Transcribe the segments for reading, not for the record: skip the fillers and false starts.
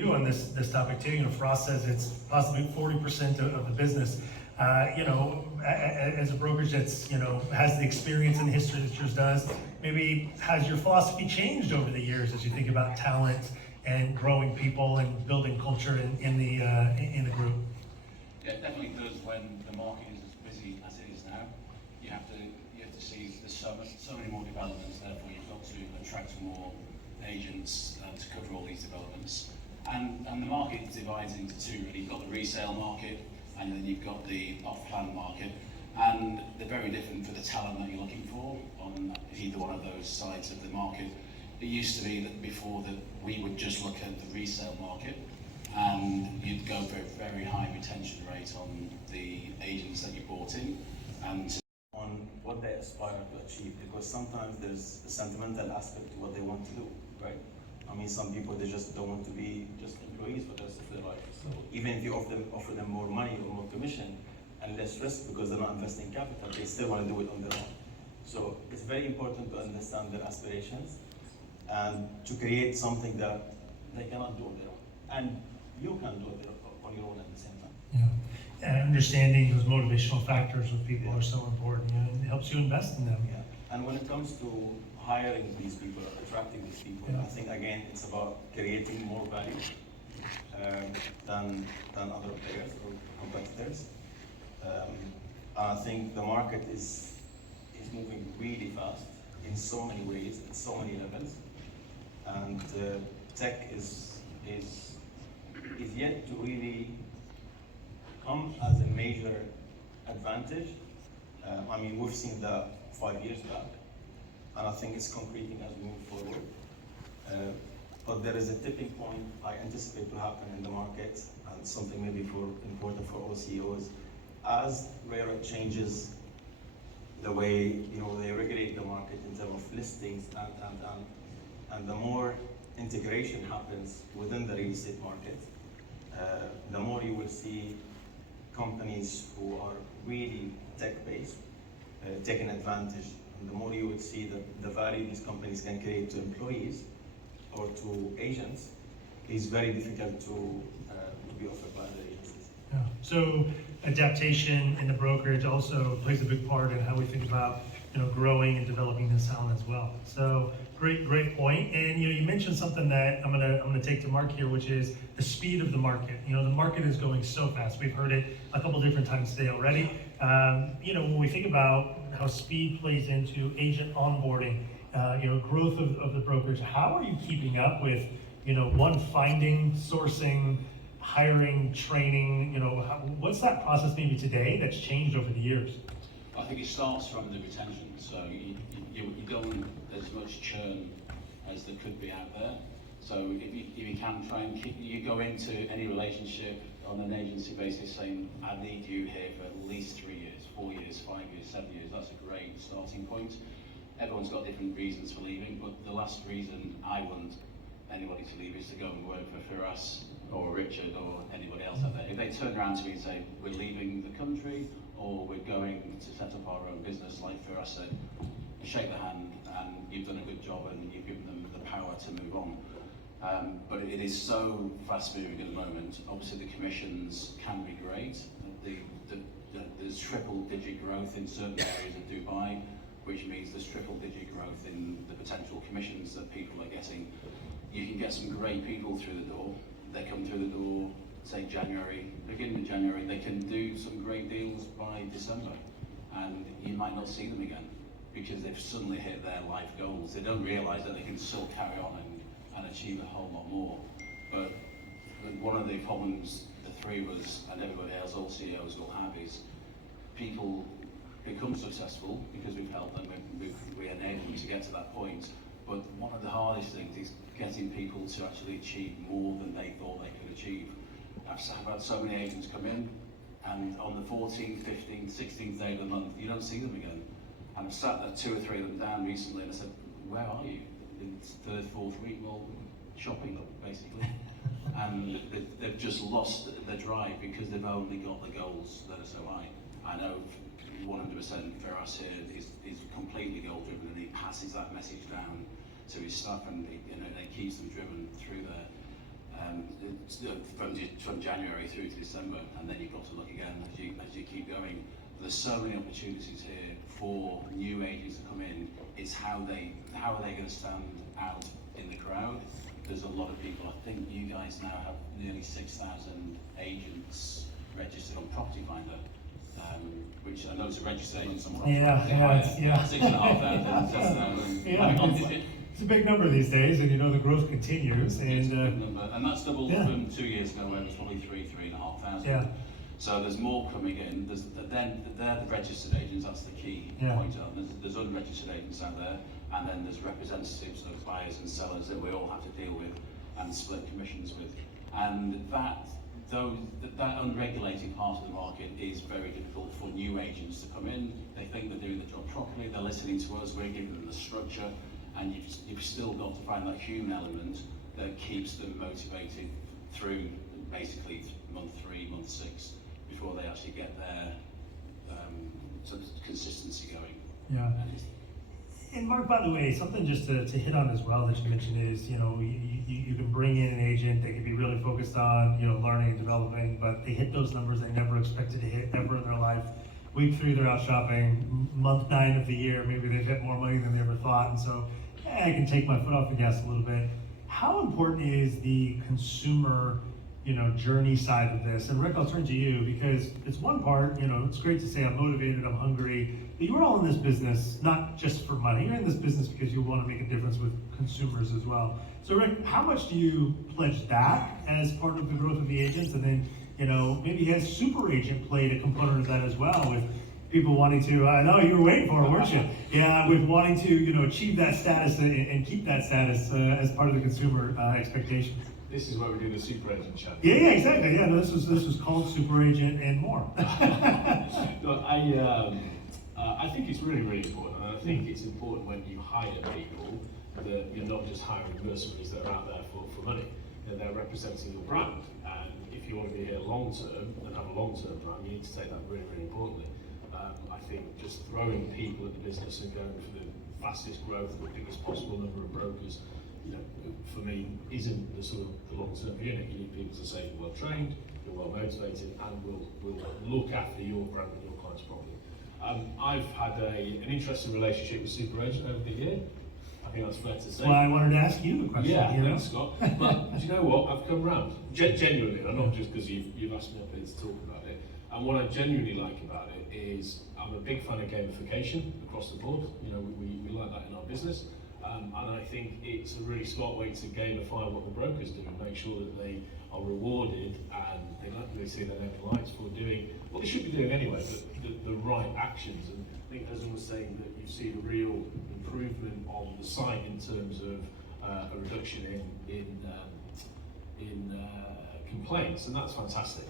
You on this topic too. Firas says it's possibly 40% of the business. As a brokerage that's has the experience and the history that yours does, maybe has your philosophy changed over the years as you think about talent and growing people and building culture in the group? Yeah, it definitely does. When the market is as busy as it is now, you have to see there's so many more developments. Therefore, you've got to attract more agents to cover all these developments. And the market divides into two, really. You've got the resale market, and then you've got the off-plan market. And they're very different for the talent that you're looking for on either one of those sides of the market. It used to be that before that we would just look at the resale market, and you'd go for a very high retention rate on the agents that you brought in, and on what they aspire to achieve, because sometimes there's a sentimental aspect to what they want to do, right? I mean, some people, they just don't want to be just employees for the rest of their life. So even if you offer them more money or more commission and less risk because they're not investing capital, they still want to do it on their own. So it's very important to understand their aspirations and to create something that they cannot do on their own. And you can do it on your own at the same time. Yeah. And understanding those motivational factors with people are so important. It helps you invest in them. Yeah. And when it comes to hiring these people, attracting these people, I think again it's about creating more value than other players or competitors. I think the market is moving really fast in so many ways, at so many levels, and tech is yet to really come as a major advantage. I mean, we've seen that 5 years back, and I think it's concreting as we move forward. But there is a tipping point I anticipate to happen in the market, and something maybe important for all CEOs, as RERA changes the way they regulate the market in terms of listings, and the more integration happens within the real estate market, the more you will see companies who are really tech-based taking advantage, and the more you will see the value these companies can create to employees or to agents is very difficult to be offered by other agencies. Yeah. So adaptation in the brokerage also plays a big part in how we think about growing and developing this talent as well. So great point. And you mentioned something that I'm gonna take to Mark here, which is the speed of the market. The market is going so fast. We've heard it a couple different times today already. When we think about how speed plays into agent onboarding, growth of the brokerage, how are you keeping up with finding, sourcing, hiring, training? What's that process maybe today that's changed over the years? I think it starts from the retention. So you don't want as much churn as there could be out there. So if you can try and you go into any relationship on an agency basis saying, I need you here for at least 3 years, 4 years, 5 years, 7 years, that's a great starting point. Everyone's got different reasons for leaving, but the last reason I want anybody to leave is to go and work for Firas or Richard or anybody else out there. If they turn around to me and say, we're leaving the country or we're going to set up our own business, like Firas said, you shake the hand and you've done a good job and you've given them the power to move on. But it is so fast moving at the moment. Obviously the commissions can be great. There's triple digit growth in certain areas of Dubai, which means there's triple digit growth in the potential commissions that people are getting. You can get some great people through the door. They come through the door, say January, beginning of January, they can do some great deals by December, and you might not see them again because they've suddenly hit their life goals. They don't realise that they can still carry on and achieve a whole lot more. But one of the problems the three of us and everybody else, all CEOs will have, is people become successful because we've helped them, we enable them to get to that point. But one of the hardest things is getting people to actually achieve more than they thought they could achieve. I've had so many agents come in, and on the 14th, 15th, 16th day of the month, you don't see them again. And I've sat there 2 or 3 of them down recently, and I said, where are you? In the 3rd, 4th week? Well, shopping, basically. And they've just lost the drive because they've only got the goals that are so high. I know 100% Firas here is completely goal driven, and he passes that message down to his staff, and it keeps them driven through there. from January through to December, and then you've got to look again as you keep going. There's so many opportunities here for new agents to come in. It's how are they going to stand out in the crowd? There's a lot of people. I think you guys now have nearly 6,000 agents registered on Property Finder, which I know is a registered agent somewhere. Yeah. 6,500. Yeah. It's a big number these days, and the growth continues. It's a And big number, and that's doubled from 2 years ago, where it was probably 3,500. Yeah. So there's more coming in. They're the registered agents. That's the key point. There's unregistered agents out there, and then there's representatives of buyers and sellers that we all have to deal with and split commissions with. And that unregulated part of the market is very difficult for new agents to come in. They think they're doing the job properly. They're listening to us. We're giving them the structure. And you've still got to find that human element that keeps them motivated through basically month 3, month 6, before they actually get their sort of consistency going. Yeah. And Mark, by the way, something just to hit on as well that you mentioned is, you can bring in an agent, they can be really focused on, learning and developing, but they hit those numbers they never expected to hit ever in their life. Week 3, they're out shopping. Month 9 of the year, maybe they've hit more money than they ever thought, and so I can take my foot off the gas a little bit. How important is the consumer, journey side of this? And Rick, I'll turn to you, because it's one part, it's great to say I'm motivated, I'm hungry, but you're all in this business not just for money. You're in this business because you want to make a difference with consumers as well. So Rick, how much do you pledge that as part of the growth of the agents? And then, maybe has super agent played a component of that as well, with people wanting to, I know you were waiting for it, weren't you? Yeah, with wanting to, achieve that status and keep that status as part of the consumer expectation. This is where we do the super agent chat. Yeah, exactly. Yeah, no, this was called super agent and more. Look, I think it's really, really important, and I think it's important when you hire people that you're not just hiring mercenaries that are out there for money, that they're representing your brand. And if you want to be here long term and have a long term plan, you need to take that really, really importantly. I think just throwing people at the business and going for the fastest growth, the biggest possible number of brokers, for me, isn't the sort of the long-term view. You need people to say you're well trained, you're well motivated, and will look after your brand and your clients properly. I've had an interesting relationship with Super Agent over the year. I think that's fair to say. Well, I wanted to ask you the question. Yeah, thanks, Scott. But do you know what? I've come round. Genuinely, and not just because you've asked me up here to talk about it. And what I genuinely like about it is I'm a big fan of gamification across the board. We like that in our business. And I think it's a really smart way to gamify what the brokers do and make sure that they are rewarded and they see their name in lights for doing what they should be doing anyway, but the right actions. And I think, as I was saying, that you see the real improvement on the site in terms of a reduction in complaints, and that's fantastic.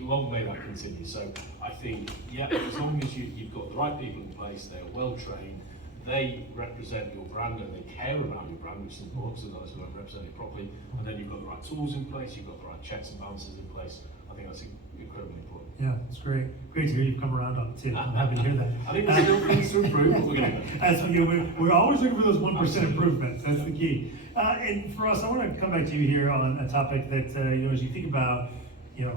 Long may that continue. So I think, as long as you've got the right people in place, they are well trained, they represent your brand and they care about your brand, which is important, so those who don't represent it properly, and then you've got the right tools in place, you've got the right checks and balances in place. I think that's incredibly important. Yeah, it's great. Great to hear you've come around on it too. I'm happy to hear that. I think there's still things to improve, but we're going to we're always looking for those 1% improvements. That's the key. And for us, I want to come back to you here on a topic that, as you think about,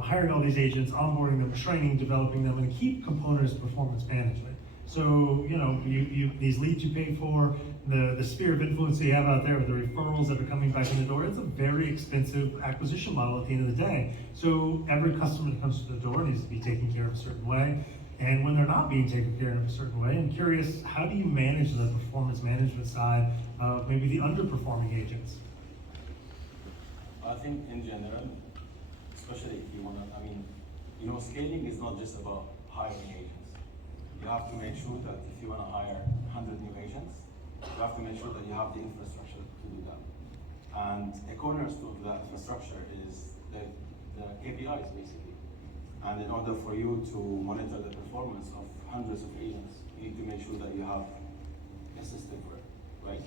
hiring all these agents, onboarding them, training, developing them, and a key component is performance management. So, these leads you pay for, the sphere of influence that you have out there with the referrals that are coming back in the door, it's a very expensive acquisition model at the end of the day. So every customer that comes to the door needs to be taken care of a certain way. And when they're not being taken care of a certain way, I'm curious, how do you manage the performance management side of maybe the underperforming agents? I think in general, especially if you want to, scaling is not just about hiring agents. You have to make sure that if you want to hire 100 new agents, you have to make sure that you have the infrastructure to do that. And a cornerstone to that infrastructure is the KPIs, basically. And in order for you to monitor the performance of hundreds of agents, you need to make sure that you have a system for it, right?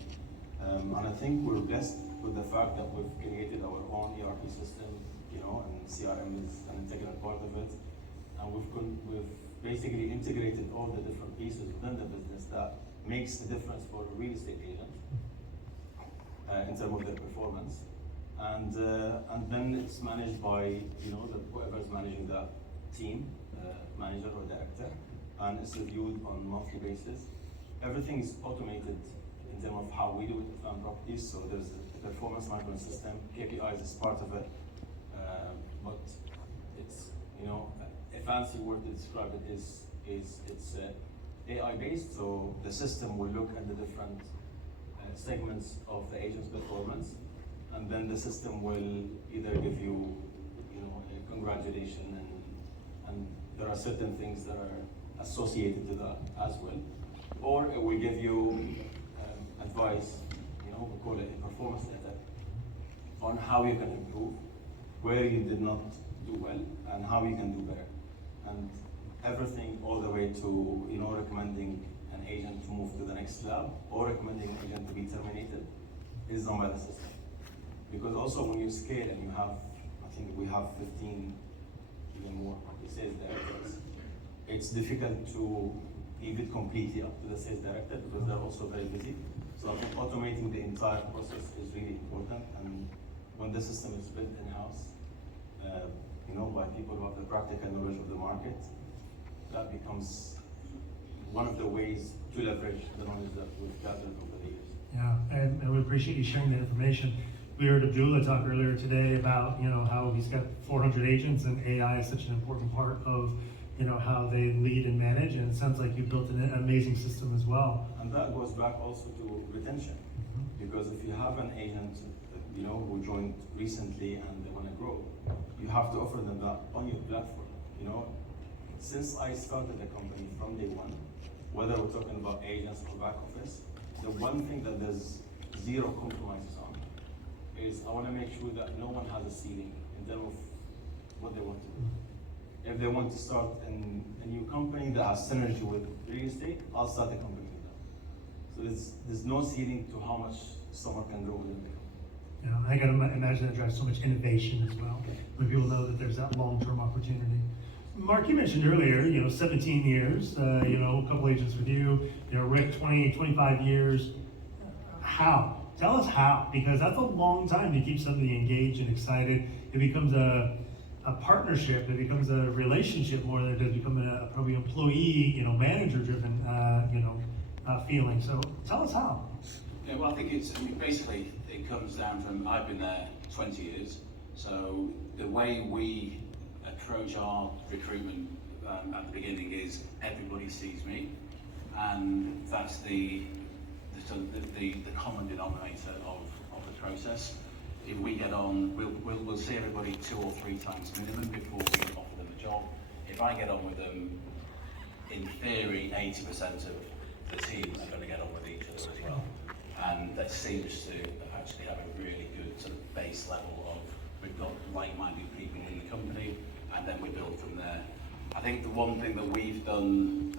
And I think we're blessed with the fact that we've created our own ERP system, and CRM is an integral part of it. And we've basically integrated all the different pieces within the business that makes a difference for a real estate agent in terms of their performance. And then it's managed by whoever's managing the team, manager or director, and it's reviewed on a monthly basis. Everything is automated in terms of how we do it at Land Properties. So there's a performance management system, KPIs is part of it, but it's a fancy word to describe it is it's AI based. So the system will look at the different segments of the agent's performance, and then the system will either give you a congratulation, and there are certain things that are associated to that as well, or it will give you advice, we call it a performance letter, on how you can improve, where you did not do well, and how you can do better, and everything all the way to recommending an agent to move to the next level or recommending an agent to be terminated is done by the system. Because also when you scale and you have, I think we have 15, even more, sales directors, it's difficult to leave it completely up to the sales director because they're also very busy. So I think automating the entire process is really important, and when the system is built in-house, by people who have the practical knowledge of the market, that becomes one of the ways to leverage the knowledge that we've gathered over the years. Yeah, and we appreciate you sharing that information. We heard Abdullah talk earlier today about how he's got 400 agents, and AI is such an important part of how they lead and manage, and it sounds like you built an amazing system as well. And that goes back also to retention, because if you have an agent who joined recently and they want to grow, you have to offer them that on your platform. Since I started the company from day one, whether we're talking about agents or back office, the one thing that there's zero compromises on is I want to make sure that no one has a ceiling in terms of what they want to do. If they want to start a new company that has synergy with real estate, I'll start a company with them. So there's no ceiling to how much someone can grow within the company. I gotta imagine that drives so much innovation as well, when people know that there's that long-term opportunity. Mark, you mentioned earlier, 17 years, a couple agents with you, Rick, 20, 25 years. How? Tell us how, because that's a long time to keep somebody engaged and excited. It becomes a partnership, it becomes a relationship more than it does become a probably employee, manager-driven, feeling. So tell us how. Yeah, well, I think basically it comes down from, I've been there 20 years, so the way we approach our recruitment at the beginning is everybody sees me, and that's the common denominator of the process. If we get on, we'll see everybody 2 or 3 times minimum before we offer them a job. If I get on with them, in theory, 80% of the team are going to get on with each other as well. And that seems to actually have a really good sort of base level of, we've got like-minded people in the company, and then we build from there. I think the one thing that we've done,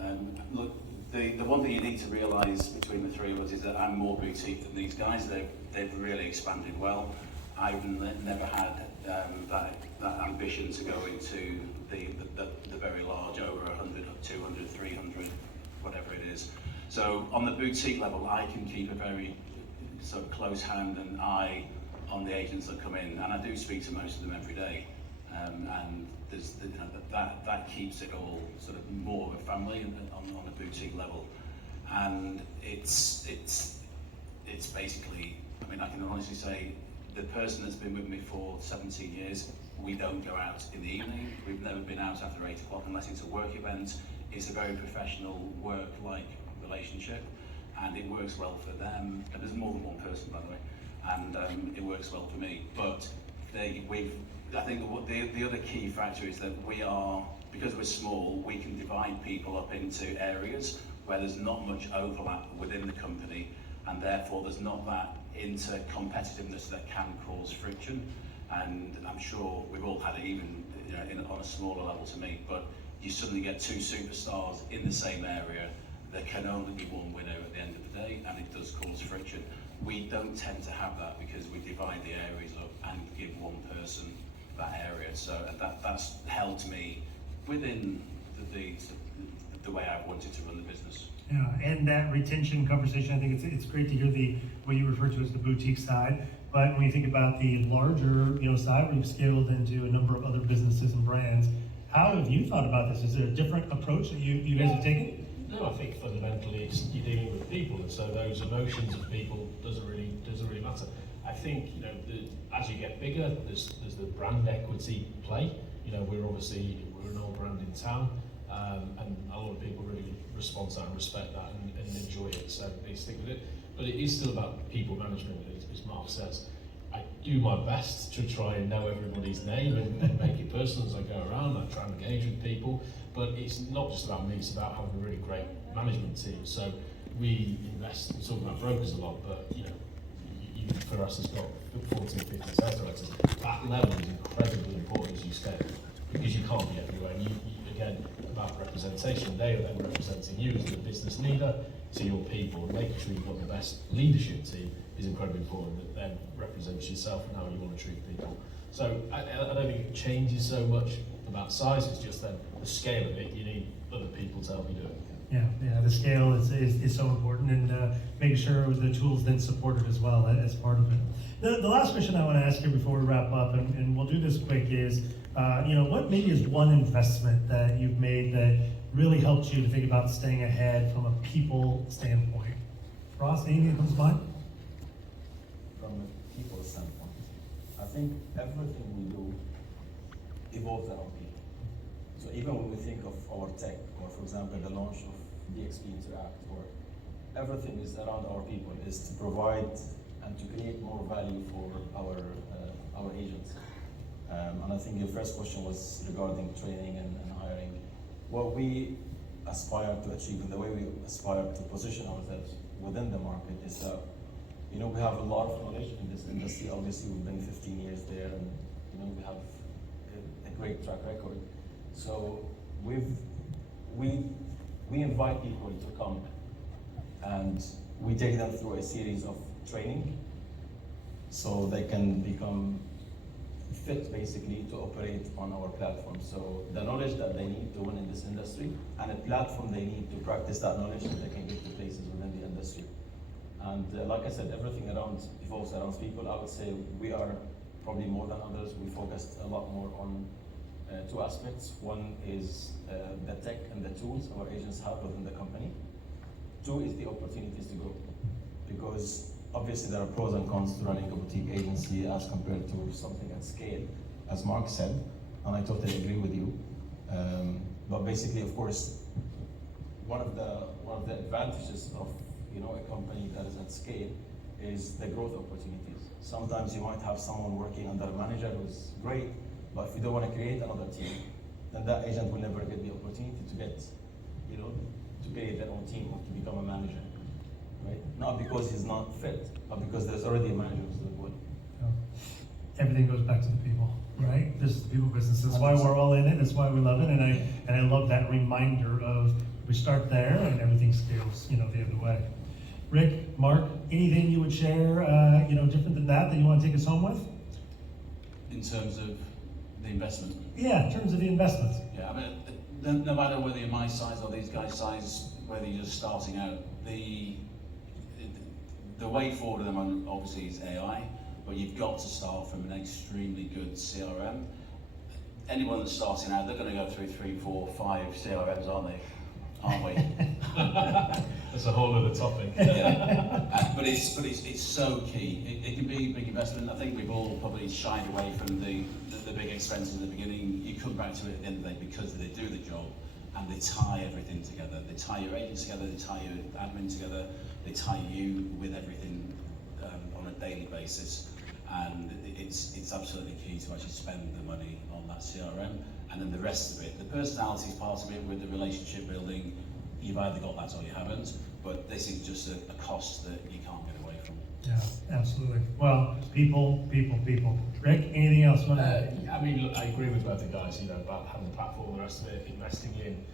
look, the one thing you need to realise between the three of us is that I'm more boutique than these guys. They've really expanded well. I've never had that ambition to go into the very large, over 100, 200, 300, whatever it is. So on the boutique level, I can keep a very sort of close hand and eye on the agents that come in, and I do speak to most of them every day. And there's that keeps it all sort of more of a family on a boutique level. And it's basically, I mean, I can honestly say the person that's been with me for 17 years, we don't go out in the evening. We've never been out after 8 o'clock unless it's a work event. It's a very professional work-like relationship, and it works well for them. And there's more than one person, by the way, and it works well for me. But I think the other key factor is that because we're small, we can divide people up into areas where there's not much overlap within the company, and therefore there's not that inter-competitiveness that can cause friction. And I'm sure we've all had it, even on a smaller level to me, but you suddenly get 2 superstars in the same area. There can only be one winner at the end of the day, and it does cause friction. We don't tend to have that because we divide the areas up and give one person that area. So that's helped me within the way I've wanted to run the business. Yeah, and that retention conversation, I think it's great to hear what you refer to as the boutique side, But when you think about the larger, side where you've scaled into a number of other businesses and brands, how have you thought about this? Is there a different approach that you guys have taken? No, I think fundamentally it's you're dealing with people, and so those emotions of people doesn't really matter. I think as you get bigger, there's the brand equity play. We're an old brand in town, and a lot of people really respond to that and respect that and enjoy it, so they stick with it. But it is still about people management, as Mark says. I do my best to try and know everybody's name and make it personal as I go around. I try and engage with people, but it's not just about me, it's about having a really great management team. So we invest, we talk about brokers a lot, but Firas has got 14, 15 sales directors. That level is incredibly important as you scale, because you can't be everywhere. And you again, about representation, they are then representing you as the business leader to your people, and making sure you've got the best leadership team is incredibly important, that then represents yourself and how you want to treat people. So I don't think it changes so much about size, it's just then the scale of it, you need other people to help you do it. Yeah, the scale is so important, and making sure the tools then support it as well as part of it. The last question I want to ask you before we wrap up, and we'll do this quick, is what maybe is one investment that you've made that really helped you to think about staying ahead from a people standpoint? Ross, anything that comes to mind? From a people standpoint, I think everything we do evolves around people. So even when we think of our tech, or for example, the launch of DXP Interact, or everything is around our people, is to provide and to create more value for our agents. And I think your first question was regarding training and hiring. What we aspire to achieve, and the way we aspire to position ourselves within the market, is that we have a lot of knowledge in this industry. Obviously, we've been 15 years there, and we have a great track record. So we invite people to come, and we take them through a series of training, so they can become fit basically to operate on our platform. So the knowledge that they need to win in this industry, and a platform they need to practice that knowledge so they can get to places within the industry. And like I said, everything evolves around people. I would say we are probably more than others. We focused a lot more on two aspects. One is the tech and the tools our agents have within the company. Two is the opportunities to grow, because obviously there are pros and cons to running a boutique agency as compared to something at scale, as Mark said, and I totally agree with you. But basically, of course, one of the advantages of a company that is at scale is the growth opportunities. Sometimes you might have someone working under a manager who's great, but if you don't want to create another team, then that agent will never get the opportunity to get, to create their own team or to become a manager. Right? Not because he's not fit, but because there's already a manager who's doing well. Everything goes back to the people, right? This is the people business. That's why we're all in it. That's why we love it. And I love that reminder of we start there and everything scales, the other way. Rick, Mark, anything you would share, different than that you want to take us home with? In terms of the investment? Yeah, in terms of the investment. Yeah, no matter whether you're my size or these guys' size, whether you're just starting out, the way forward at the moment obviously is AI, but you've got to start from an extremely good CRM. Anyone that's starting out, they're going to go through 3, 4, 5 CRMs, aren't we? That's a whole other topic. Yeah. But it's so key. It can be a big investment. I think we've all probably shied away from the big expenses at the beginning. You come back to it at the end of the day because they do the job and they tie everything together. They tie your agents together, they tie your admin together, they tie you with everything on a daily basis. And it's absolutely key to actually spend the money on that CRM. And then the rest of it, the personalities part of it with the relationship building, you've either got that or you haven't, but this is just a cost that you can't get away from. Yeah, absolutely. Well, people. Rick, anything else you want to add? Look, I agree with both the guys, about having the platform, the rest of it, investing in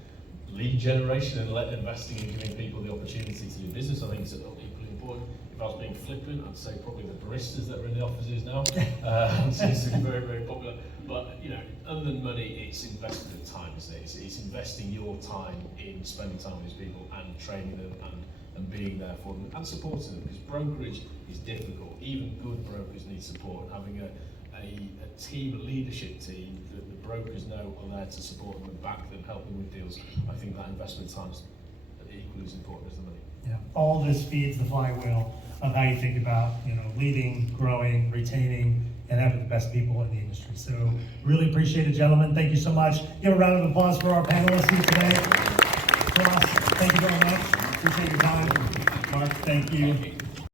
lead generation and investing in giving people the opportunity to do business. I think it's equally important. If I was being flippant, I'd say probably the baristas that are in the offices now. Seems to be very, very popular. But, other than money, it's investing in time, isn't it? It's investing your time in spending time with these people and training them and and being there for them and supporting them, because brokerage is difficult. Even good brokers need support, and having a team, a leadership team that the brokers know are there to support them and back them, help them with deals. I think that investment time is equally as important as the money. Yeah, all this feeds the flywheel of how you think about, leading, growing, retaining, and having the best people in the industry. So really appreciate it, gentlemen. Thank you so much. Give a round of applause for our panelists here today. Ross, thank you very much. Appreciate your time. Mark, thank you.